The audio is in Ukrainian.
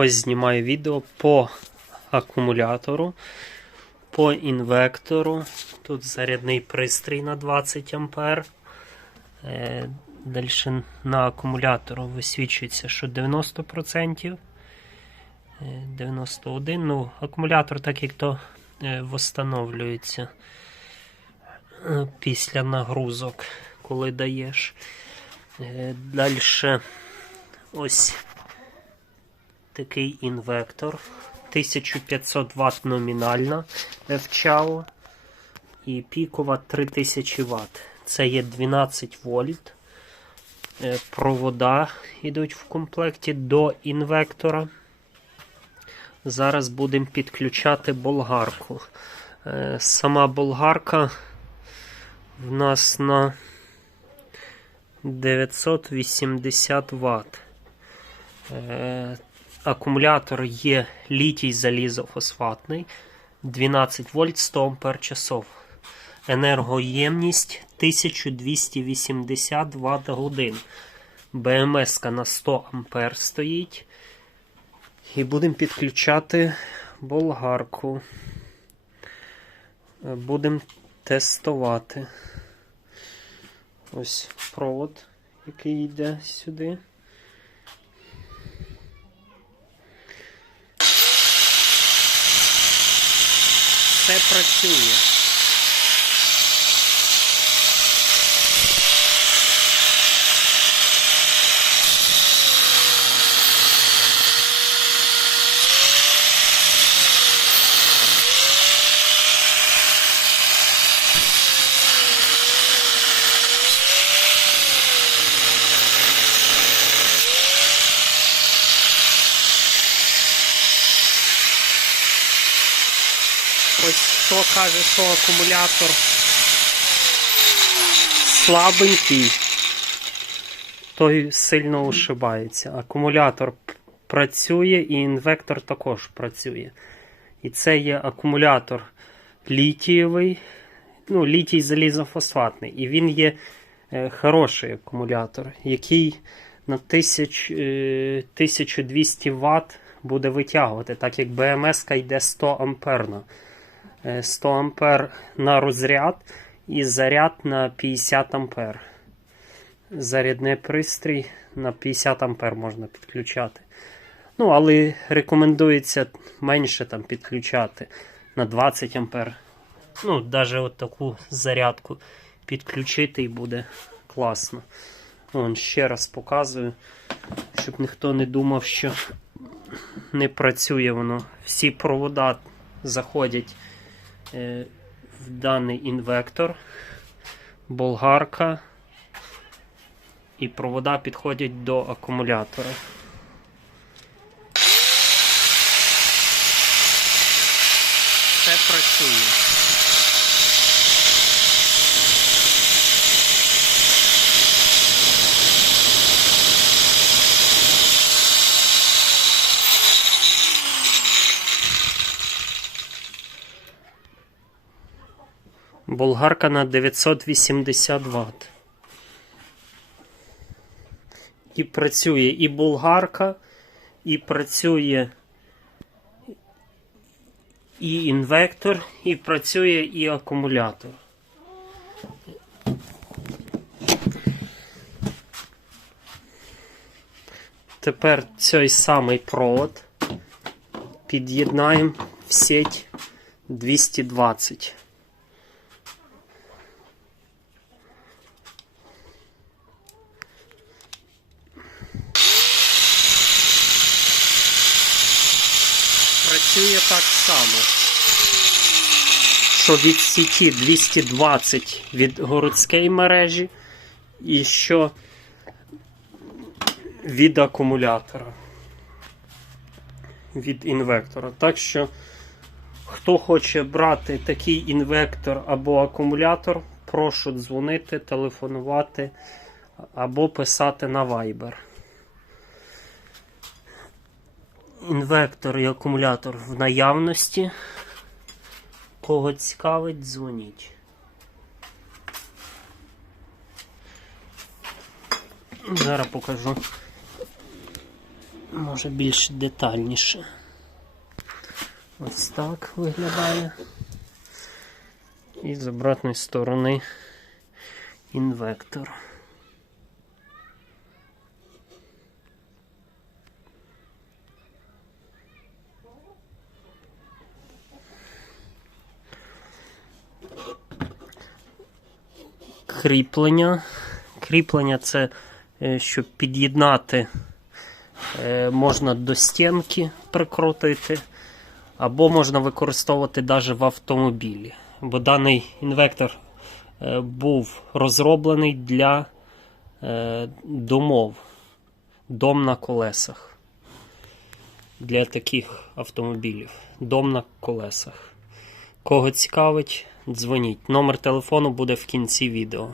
Ось знімаю відео по акумулятору, по інвектору. Тут зарядний пристрій на 20 А. Е, Далі на акумулятору висвічується, що 90%. е, 91. Ну, акумулятор, так як то е, восстановлюється е, після нагрузок, коли даєш. Далі ось такий інвектор. 1500 Вт номінальна FCHAO і пікова 3000 Вт. Це є 12 вольт. Е, Провода йдуть в комплекті до інвектора. Зараз будемо підключати болгарку. Е, Сама болгарка в нас на 980 Вт. Акумулятор є літій залізофосфатний 12 вольт 100 ампер часов. Енергоємність 1280 Вт годин. БМС на 100 ампер стоїть. І будемо підключати болгарку. Будемо тестувати. Ось провод, який йде сюди. Все працює. Ось хто каже, що акумулятор слабенький, той сильно ушибається. Акумулятор працює і інвектор також працює. І це є акумулятор літієвий, ну, літій залізофосфатний. І він є е, хороший акумулятор, який на 1000, е, 1200 Вт буде витягувати, так як БМС йде 100 амперна. Е, 100 ампер на розряд і заряд на 50 ампер. Зарядний пристрій на 50 ампер можна підключати. Ну, але рекомендується менше там підключати на 20 ампер. Ну, навіть от таку зарядку підключити і буде класно. Вон, ще раз показую, щоб ніхто не думав, що не працює воно. Всі провода заходять е, в даний інвектор, болгарка і провода підходять до акумулятора. Все працює. Болгарка на 980 Вт. І працює і болгарка, і працює і інвектор, і працює і акумулятор. Тепер цей самий провод під'єднаємо в сеть 220. Працює так само. Що від сіті 220 від городської мережі і що від акумулятора. Від інвектора. Так що, хто хоче брати такий інвектор або акумулятор, прошу дзвонити, телефонувати або писати на Viber. Інвектор і акумулятор в наявності. Кого цікавить, дзвоніть. Зараз покажу. може більш детальніше. Ось так виглядає. І з обратної сторони інвектор. Кріплення. Кріплення це е, щоб під'єднати е, можна до стінки прикрутити, або можна використовувати навіть в автомобілі. Бо даний інвектор е, був розроблений для домов, дом на колесах. Для таких автомобілів. Дом на колесах. Кого цікавить, дзвоніть. Номер телефону буде в кінці відео.